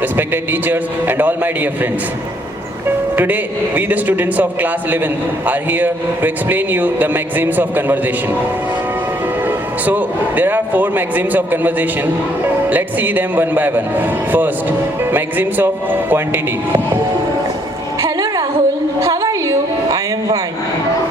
respected teachers, and all my dear friends. Today, we the students of class 11 are here to explain you the maxims of conversation. So, there are 4 maxims of conversation. Let's see them one by one. First, maxims of quantity. Hello Rahul, how are you? I am fine.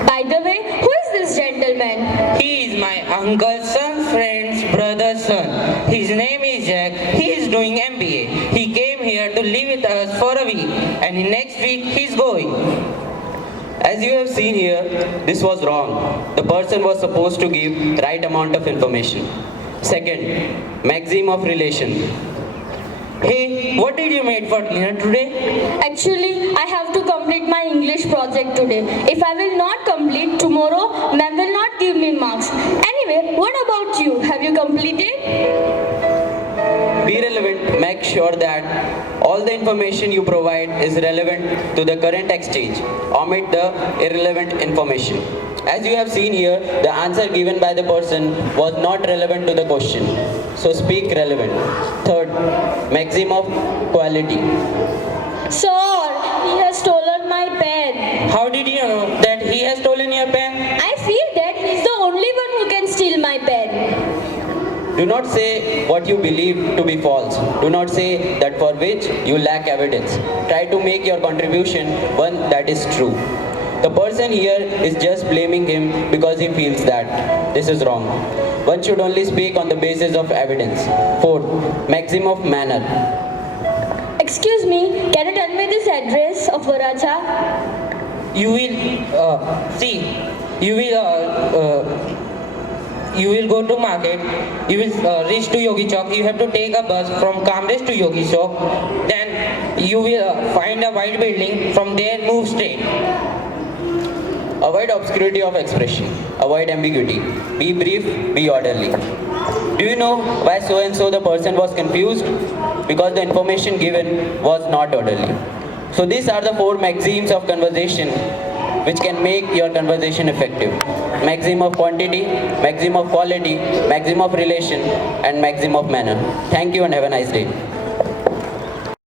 By the way, who is this gentleman? He is my uncle's son, friend's brother's son. His name is Jack. He is doing MBA. He came here to live with us for a week, and in next week he's going. As you have seen here, this was wrong. The person was supposed to give right amount of information. Second, maxim of relation. Hey, what did you make for dinner today? Actually, I have to complete my English project today. If I will not complete tomorrow, ma'am will not give me marks. Anyway, what about you? Have you completed? Be relevant, make sure that all the information you provide is relevant to the current exchange. Omit the irrelevant information. As you have seen here, the answer given by the person was not relevant to the question. So speak relevant. Third, maxim of quality. Sir, he has stolen my pen. How did you know that he has stolen your pen? I feel that he is the only one who can steal my pen. Do not say what you believe to be false. Do not say that for which you lack evidence. Try to make your contribution one that is true. The person here is just blaming him because he feels that. This is wrong. One should only speak on the basis of evidence. Fourth, maxim of manner. Excuse me, can you tell me this address of Varacha? You will you will go to market, you will reach to Yogi Chowk, you have to take a bus from Kamlesh to Yogi Chowk, then you will find a white building, from there move straight. Avoid obscurity of expression. Avoid ambiguity. Be brief, be orderly. Do you know why so and so the person was confused? Because the information given was not orderly. So these are the 4 maxims of conversation which can make your conversation effective. Maxim of quantity, maxim of quality, maxim of relation, and maxim of manner. Thank you and have a nice day.